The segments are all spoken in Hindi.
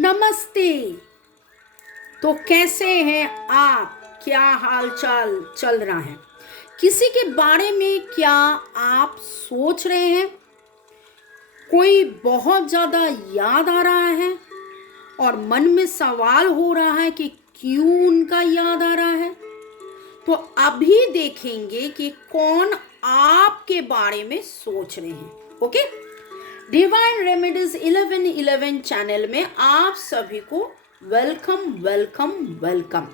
नमस्ते। तो कैसे हैं आप? क्या हाल चाल चल रहा है? किसी के बारे में क्या आप सोच रहे हैं? कोई बहुत ज़्यादा याद आ रहा है और मन में सवाल हो रहा है कि क्यों उनका याद आ रहा है? तो अभी देखेंगे कि कौन आपके बारे में सोच रहे हैं। ओके, डिवाइन रेमेडीज 1111 चैनल में आप सभी को वेलकम वेलकम वेलकम।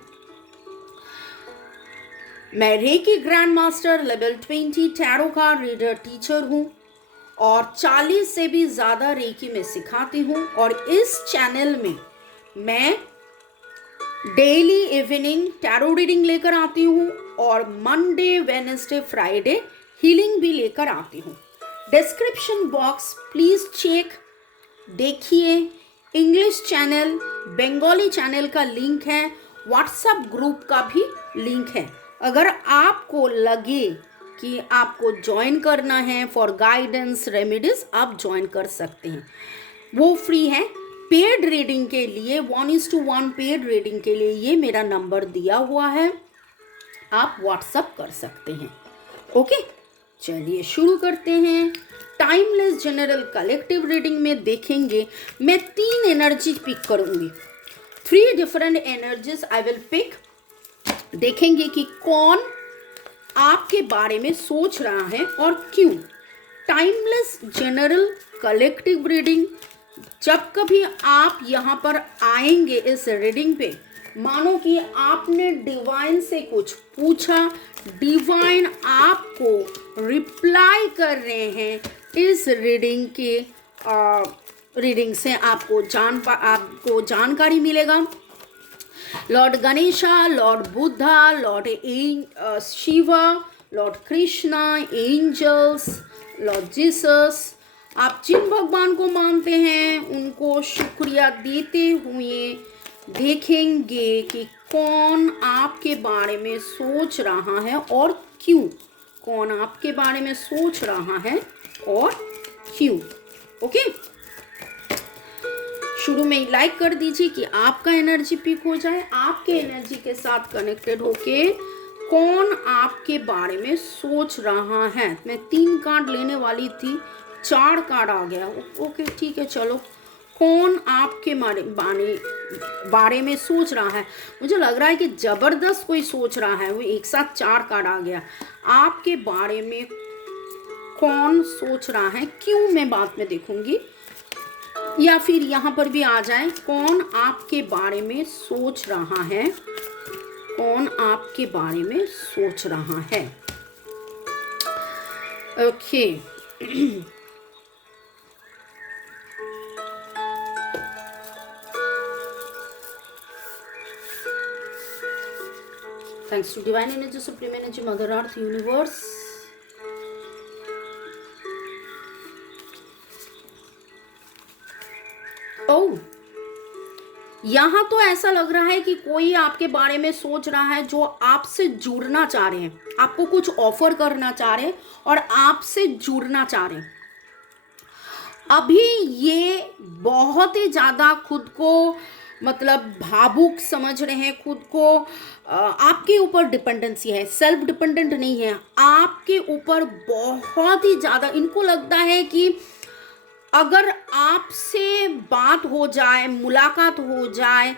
मैं reiki grand master level 20 tarot card reader teacher हूँ और 40 से भी ज़्यादा रेकी में सिखाती हूँ। और इस चैनल में मैं डेली इवनिंग टैरो रीडिंग लेकर आती हूँ और मंडे वेडनेसडे फ्राइडे हीलिंग भी लेकर आती हूँ। डिस्क्रिप्शन बॉक्स प्लीज़ चेक देखिए। इंग्लिश चैनल, बंगाली चैनल का लिंक है, व्हाट्सएप ग्रुप का भी लिंक है। अगर आपको लगे कि आपको ज्वाइन करना है फॉर गाइडेंस रेमेडीज, आप ज्वाइन कर सकते हैं, वो फ्री है। पेड रीडिंग के लिए 1:1 पेड रीडिंग के लिए ये मेरा नंबर दिया हुआ है, आप व्हाट्सएप कर सकते हैं। ओके, चलिए शुरू करते हैं। टाइमलेस जनरल कलेक्टिव रीडिंग में देखेंगे, मैं 3 एनर्जी पिक करूंगी। 3 different energies I will pick. देखेंगे कि कौन आपके बारे में सोच रहा है और क्यों। टाइमलेस जनरल कलेक्टिव रीडिंग, जब कभी आप यहाँ पर आएंगे इस रीडिंग पे, मानो कि आपने डिवाइन से कुछ पूछा, डिवाइन आपको रिप्लाई कर रहे हैं। इस रीडिंग के रीडिंग से आपको जानकारी मिलेगा। Lord Ganesha, lord Buddha, lord Shiva, lord Krishna, angels, lord Jesus, आप जिन भगवान को मानते हैं उनको शुक्रिया देते हुए देखेंगे कि कौन आपके बारे में सोच रहा है और क्यों। कौन आपके बारे में सोच रहा है और क्यों। ओके, शुरू में लाइक कर दीजिए कि आपका एनर्जी पिक हो जाए। आपके एनर्जी के साथ कनेक्टेड होके कौन आपके बारे में सोच रहा है। मैं 3 कार्ड लेने वाली थी, 4 कार्ड आ गया। ओके ठीक है, चलो। कौन आपके बारे में सोच रहा है? मुझे लग रहा है कि जबरदस्त कोई सोच रहा है, वो एक साथ 4 कार्ड आ गया। आपके बारे में कौन सोच रहा है, क्यों, मैं बाद में देखूंगी, या फिर यहाँ पर भी आ जाए कौन आपके बारे में सोच रहा है। कौन आपके बारे में सोच रहा है। Okay Thanks to Divine Energy, Supreme Energy, Mother Earth, Universe. Oh, यहाँ तो ऐसा लग रहा है कि कोई आपके बारे में सोच रहा है जो आपसे जुड़ना चाह रहे हैं, आपको कुछ ऑफर करना चाह रहे हैं और आपसे जुड़ना चाह रहे हैं। अभी ये बहुत ही ज़्यादा खुद को मतलब भावुक समझ रहे हैं, खुद को आपके ऊपर डिपेंडेंसी है, सेल्फ डिपेंडेंट नहीं है, आपके ऊपर बहुत ही ज़्यादा इनको लगता है कि अगर आपसे बात हो जाए, मुलाकात हो जाए,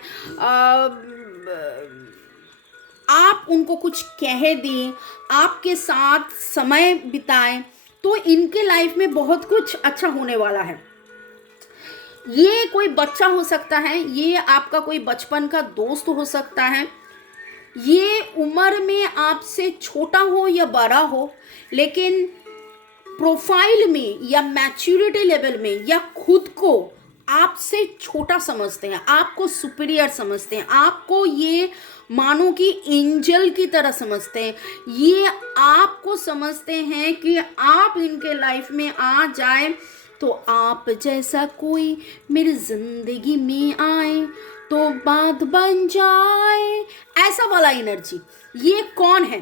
आप उनको कुछ कह दें, आपके साथ समय बिताएं, तो इनके लाइफ में बहुत कुछ अच्छा होने वाला है। ये कोई बच्चा हो सकता है, ये आपका कोई बचपन का दोस्त हो सकता है, ये उम्र में आपसे छोटा हो या बड़ा हो, लेकिन प्रोफाइल में या मैच्योरिटी लेवल में या खुद को आपसे छोटा समझते हैं, आपको सुपीरियर समझते हैं, आपको ये मानो कि एंजल की तरह समझते हैं। ये आपको समझते हैं कि आप इनके लाइफ में आ जाए तो आप जैसा कोई मेरी जिंदगी में आए तो बात बन जाए, ऐसा वाला एनर्जी। ये कौन है?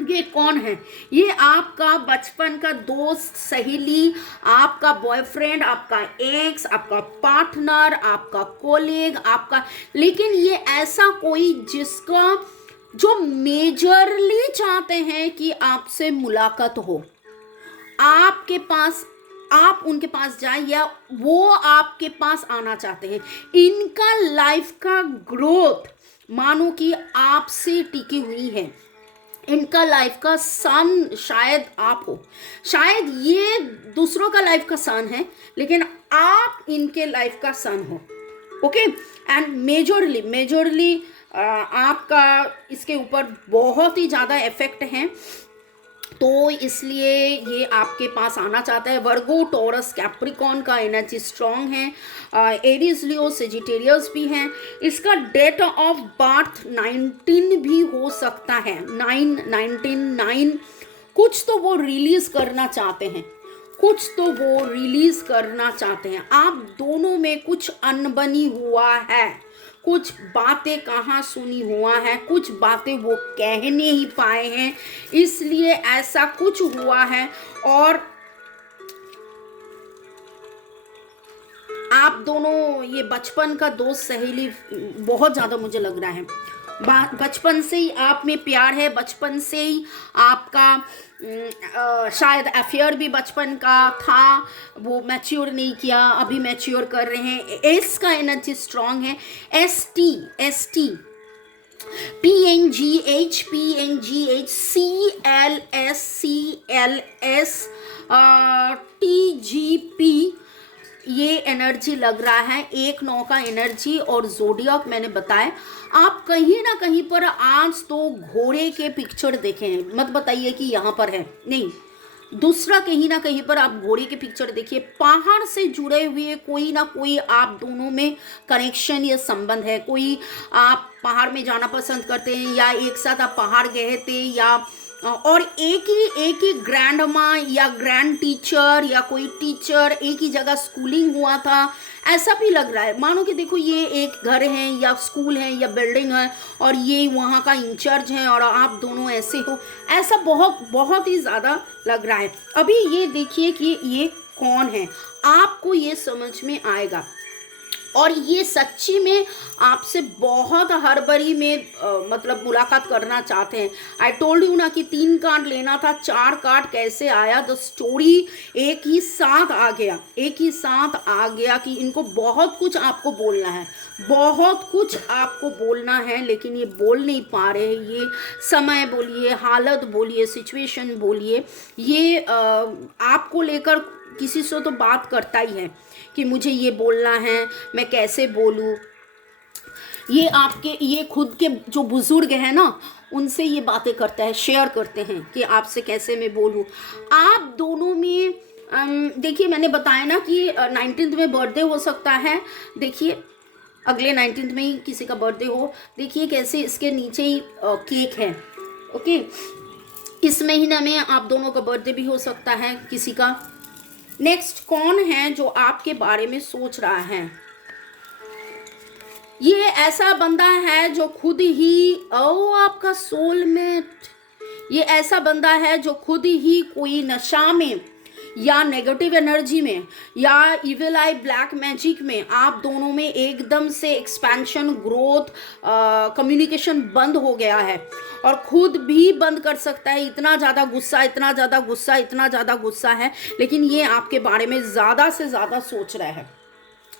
ये कौन है? ये आपका बचपन का दोस्त, सहेली, आपका बॉयफ्रेंड, आपका एक्स, आपका पार्टनर, आपका कोलीग, आपका, लेकिन ये ऐसा कोई जिसका जो मेजरली चाहते हैं कि आपसे मुलाकात हो, आपके पास, आप उनके पास जाए या वो आपके पास आना चाहते हैं। इनका लाइफ का ग्रोथ मानो कि आपसे टिकी हुई है। इनका लाइफ का सन शायद आप हो, शायद ये दूसरों का लाइफ का सन है, लेकिन आप इनके लाइफ का सन हो। ओके, एंड मेजोरली आपका इसके ऊपर बहुत ही ज़्यादा इफेक्ट है, तो इसलिए ये आपके पास आना चाहता है। वर्गो, टॉरस, कैप्रिकॉन का एनर्जी स्ट्रांग है। एरीज, लियो, सेजिटेरियस भी हैं। इसका डेट ऑफ बर्थ 19 भी हो सकता है, 9 कुछ तो वो रिलीज करना चाहते हैं, कुछ तो वो रिलीज करना चाहते हैं। आप दोनों में कुछ अनबनी हुआ है, कुछ बातें कहाँ सुनी हुआ है, कुछ बातें वो कह नहीं पाए हैं, इसलिए ऐसा कुछ हुआ है। और आप दोनों, ये बचपन का दोस्त सहेली बहुत ज़्यादा मुझे लग रहा है। बचपन से ही आप में प्यार है, बचपन से ही आपका शायद अफेयर भी बचपन का था, वो मैच्योर नहीं किया, अभी मैच्योर कर रहे हैं। एस का एनर्जी स्ट्रांग है। S T PNGH CLS TGP, ये एनर्जी लग रहा है। 1-9 का एनर्जी और जोडियक मैंने बताया। आप कहीं ना कहीं पर आज तो घोड़े के पिक्चर देखे हैं, मत बताइए कि यहाँ पर है, नहीं, दूसरा कहीं ना कहीं पर आप घोड़े के पिक्चर देखिए। पहाड़ से जुड़े हुए कोई ना कोई आप दोनों में कनेक्शन या संबंध है। कोई आप पहाड़ में जाना पसंद करते हैं, या एक साथ आप पहाड़ गए थे, या और एक ही ग्रैंड माँ या ग्रैंड टीचर या कोई टीचर, एक ही जगह स्कूलिंग हुआ था, ऐसा भी लग रहा है। मानो कि देखो ये एक घर है या स्कूल है या बिल्डिंग है, और ये वहाँ का इंचार्ज है और आप दोनों ऐसे हो, ऐसा बहुत ही ज़्यादा लग रहा है। अभी ये देखिए कि ये कौन है, आपको ये समझ में आएगा। और ये सच्ची में आपसे बहुत हड़बड़ी में मतलब मुलाकात करना चाहते हैं। आई टोल्ड यू ना कि 3 कार्ड लेना था, 4 कार्ड कैसे आया, द स्टोरी एक ही साथ आ गया कि इनको बहुत कुछ आपको बोलना है, बहुत कुछ आपको बोलना है, लेकिन ये बोल नहीं पा रहे। ये समय बोलिए, हालत बोलिए, सिचुएशन बोलिए, ये आपको लेकर किसी से तो बात करता ही है कि मुझे ये बोलना है, मैं कैसे बोलूँ। ये आपके, ये खुद के जो बुजुर्ग हैं ना, उनसे ये बातें करता है, शेयर करते हैं कि आपसे कैसे मैं बोलूँ। आप दोनों में देखिए, मैंने बताया ना कि 19 में बर्थडे हो सकता है। देखिए अगले 19 में ही किसी का बर्थडे हो। देखिए कैसे इसके नीचे ही केक है। ओके, इस महीने में आप दोनों का बर्थडे भी हो सकता है किसी का। नेक्स्ट कौन है जो आपके बारे में सोच रहा है? ये ऐसा बंदा है जो खुद ही, आपका सोलमेट, ये ऐसा बंदा है जो खुद ही कोई नशा में या नेगेटिव एनर्जी में या इविल आई ब्लैक मैजिक में आप दोनों में एकदम से एक्सपेंशन, ग्रोथ, कम्युनिकेशन बंद हो गया है, और खुद भी बंद कर सकता है। इतना ज़्यादा गुस्सा है, लेकिन ये आपके बारे में ज़्यादा से ज़्यादा सोच रहा है।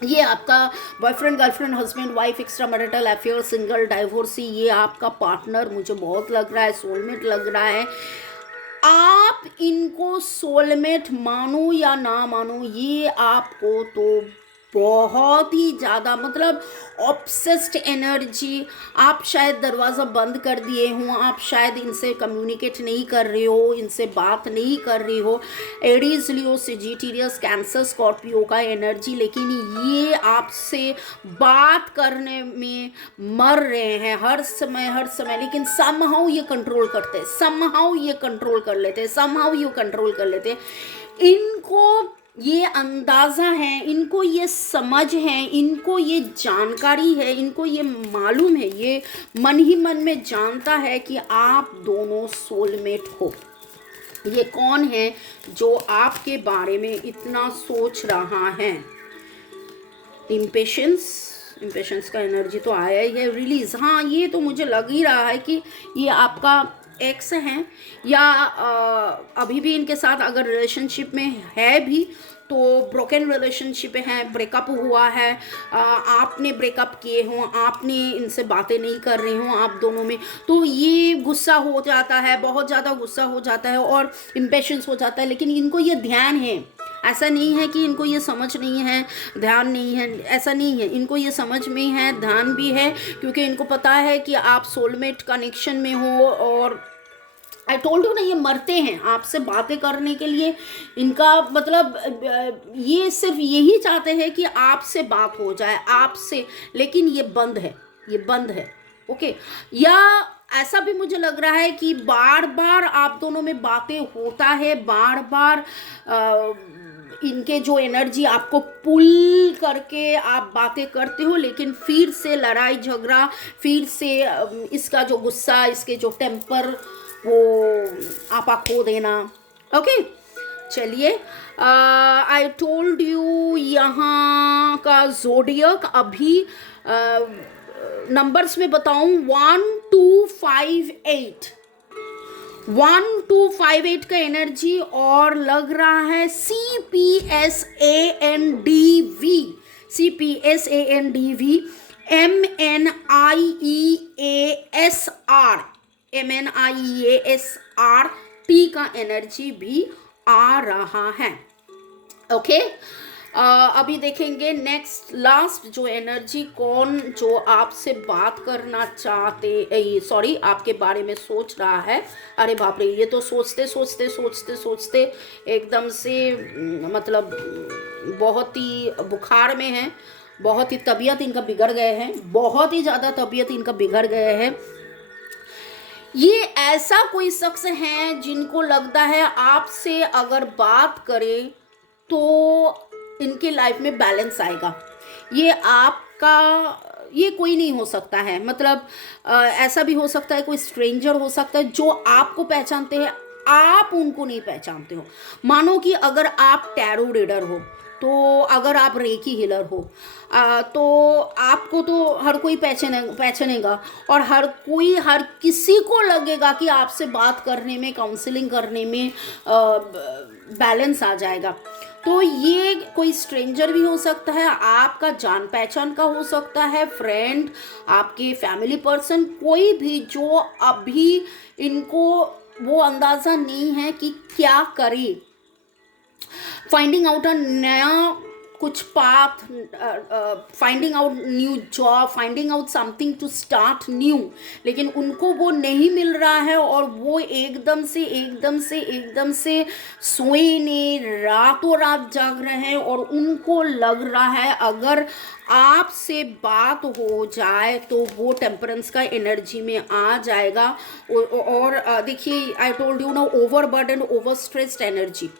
ये आपका boyfriend, girlfriend, husband, wife, extra marital affair, single, divorcee, ये आपका पार्टनर मुझे बहुत लग रहा है, सोलमेट लग रहा है। आप इनको सोलमेट मानो या ना मानो, ये आपको तो बहुत ही ज़्यादा मतलब ऑब्सेस्ड एनर्जी। आप शायद दरवाज़ा बंद कर दिए हों, आप शायद इनसे कम्युनिकेट नहीं कर रहे हो, इनसे बात नहीं कर रहे हो। एरीज, लियो, सेजिटेरियस, कैंसर, स्कॉर्पियो का एनर्जी, लेकिन ये आपसे बात करने में मर रहे हैं हर समय, लेकिन समहाउ ये कंट्रोल करते हैं, समहाउ ये कंट्रोल कर लेते हैं। इनको ये अंदाज़ा है, इनको ये समझ है, इनको ये जानकारी है, इनको ये मालूम है, ये मन ही मन में जानता है कि आप दोनों सोलमेट हो। ये कौन है जो आपके बारे में इतना सोच रहा है? इम्पेशंस का एनर्जी तो आया ही है, रिलीज। हाँ, ये तो मुझे लग ही रहा है कि ये आपका एक्स हैं, या अभी भी इनके साथ अगर रिलेशनशिप में है भी तो ब्रोकन रिलेशनशिप है, ब्रेकअप हुआ है, आपने ब्रेकअप किए हो, आपने इनसे बातें नहीं कर रहे हो आप दोनों में, तो ये गुस्सा हो जाता है, बहुत ज़्यादा गुस्सा हो जाता है और इम्पेशंस हो जाता है। लेकिन इनको ये ध्यान है, ऐसा नहीं है कि इनको ये समझ नहीं है, ध्यान नहीं है, ऐसा नहीं है, इनको ये समझ में है, ध्यान भी है, क्योंकि इनको पता है कि आप सोलमेट कनेक्शन में हो। और आई टोल्ड यू ना, ये मरते हैं आपसे बातें करने के लिए। इनका मतलब ये सिर्फ यही चाहते हैं कि आपसे बात हो जाए, आपसे, लेकिन ये बंद है, ये बंद है। ओके, या ऐसा भी मुझे लग रहा है कि बार बार आप दोनों में बातें होता है, बार बार इनके जो एनर्जी आपको पुल करके आप बातें करते हो, लेकिन फिर से लड़ाई झगड़ा, फिर से इसका जो गुस्सा, इसके जो टेम्पर, वो आपा खो देना। ओके, चलिए, आई टोल्ड यू यहाँ का ज़ोडियक अभी नंबर्स में बताऊँ, 1258 1258 का एनर्जी, और लग रहा है CPSANDV, CPSANDV, MNIEASR T का एनर्जी भी आ रहा है। ओके, अभी देखेंगे नेक्स्ट लास्ट जो एनर्जी, कौन जो आपसे बात करना चाहते, सॉरी, आपके बारे में सोच रहा है। अरे बाप रे, ये तो सोचते सोचते सोचते सोचते एकदम से मतलब बहुत ही बुखार में है, बहुत ही तबीयत इनका बिगड़ गए हैं, बहुत ही ज़्यादा तबीयत इनका बिगड़ गए हैं। ये ऐसा कोई शख्स है जिनको लगता है आपसे अगर बात करें तो इनके लाइफ में बैलेंस आएगा। ये आपका, ये कोई नहीं हो सकता है, मतलब ऐसा भी हो सकता है कोई स्ट्रेंजर हो सकता है जो आपको पहचानते हैं, आप उनको नहीं पहचानते हो। मानो कि अगर आप टैरो रीडर हो, तो अगर आप रेकी हीलर हो, तो आपको तो हर कोई पहचानेगा, और हर किसी को लगेगा कि आपसे बात करने में, काउंसलिंग करने में बैलेंस आ जाएगा। तो ये कोई स्ट्रेंजर भी हो सकता है, आपका जान पहचान का हो सकता है, फ्रेंड, आपके फैमिली पर्सन, कोई भी जो अभी इनको वो अंदाज़ा नहीं है कि क्या करे, फाइंडिंग आउट अ नया कुछ path, finding out new job, finding out something to start new, लेकिन उनको वो नहीं मिल रहा है, और वो एकदम से सोए नहीं, रातों रात जाग रहे हैं, और उनको लग रहा है अगर आपसे बात हो जाए तो वो टेम्परेंस का एनर्जी में आ जाएगा। और देखिए, आई टोल्ड यू ना, over burden, over stressed energy,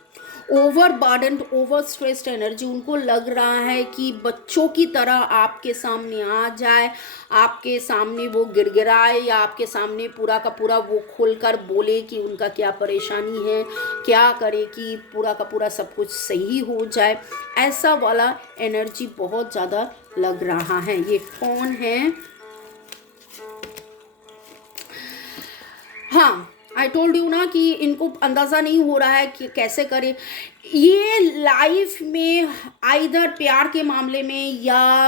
over burden, over stressed energy, उनको लग रहा है कि बच्चों की तरह आपके सामने आ जाए, आपके सामने वो गिड़गिड़ाए, या आपके सामने पूरा का पूरा वो खोलकर बोले कि उनका क्या परेशानी है, क्या करे कि पूरा का पूरा सब कुछ सही हो जाए। ऐसा वाला एनर्जी बहुत ज़्यादा लग रहा है। ये कौन है? हाँ, आई टोल्ड यू ना कि इनको अंदाज़ा नहीं हो रहा है कि कैसे करें। ये लाइफ में आइदर प्यार के मामले में या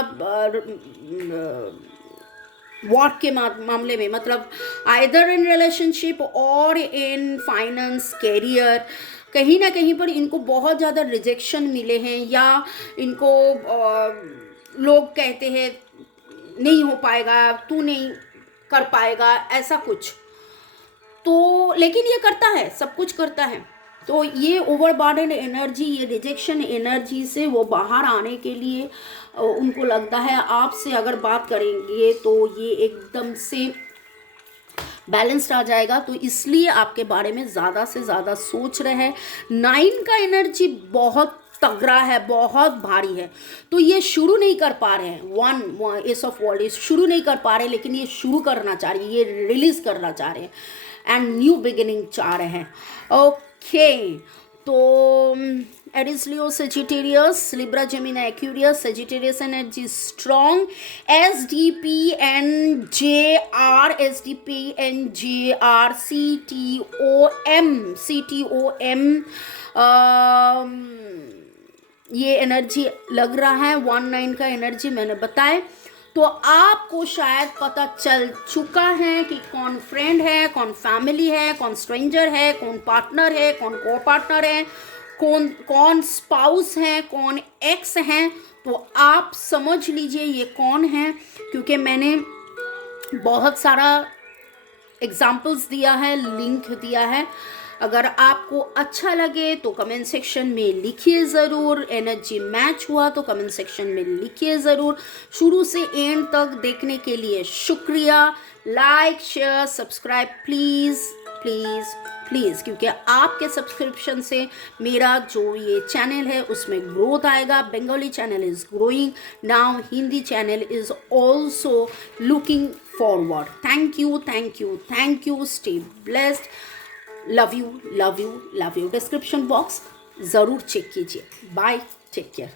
वर्क के मामले में, मतलब आइदर इन रिलेशनशिप और इन फाइनेंस, कैरियर, कहीं ना कहीं पर इनको बहुत ज़्यादा रिजेक्शन मिले हैं, या इनको लोग कहते हैं नहीं हो पाएगा, तू नहीं कर पाएगा, ऐसा कुछ। तो लेकिन ये करता है, सब कुछ करता है। तो ये ओवरबर्डन एनर्जी, ये रिजेक्शन एनर्जी से वो बाहर आने के लिए उनको लगता है आपसे अगर बात करेंगे तो ये एकदम से बैलेंस्ड आ जाएगा, तो इसलिए आपके बारे में ज़्यादा से ज़्यादा सोच रहे हैं। 9 का एनर्जी बहुत तगड़ा है, बहुत भारी है। तो ये शुरू नहीं कर पा रहे हैं, वन एस ऑफ वर्ल्ड ये शुरू नहीं कर पा रहे, लेकिन ये शुरू करना चाह रही है, ये रिलीज करना चाह रहे हैं एंड न्यू बिगिनिंग चाह रहे हैं। ओके, तो Aries Leo Sagittarius, Libra Gemini Aquarius, Sagittarius energy strong, SDP and JR, SDP and JR, CTOM, ये एनर्जी लग रहा है 19 का एनर्जी मैंने बताए। तो आपको शायद पता चल चुका है कि कौन फ्रेंड है, कौन फैमिली है, कौन स्ट्रेंजर है, कौन पार्टनर है, कौन को पार्टनर है, कौन स्पाउस है, कौन एक्स हैं। तो आप समझ लीजिए ये कौन है, क्योंकि मैंने बहुत सारा एग्जाम्पल्स दिया है, लिंक दिया है। अगर आपको अच्छा लगे तो कमेंट सेक्शन में लिखिए ज़रूर, एनर्जी मैच हुआ तो कमेंट सेक्शन में लिखिए ज़रूर। शुरू से एंड तक देखने के लिए शुक्रिया। Like share subscribe please please please, क्योंकि आपके सब्सक्रिप्शन से मेरा जो ये चैनल है उसमें ग्रोथ आएगा। Bengali channel is growing now, Hindi channel is also looking forward. Thank you thank you thank you, stay blessed, love you love you love you. Description box ज़रूर चेक कीजिए। Bye, take care.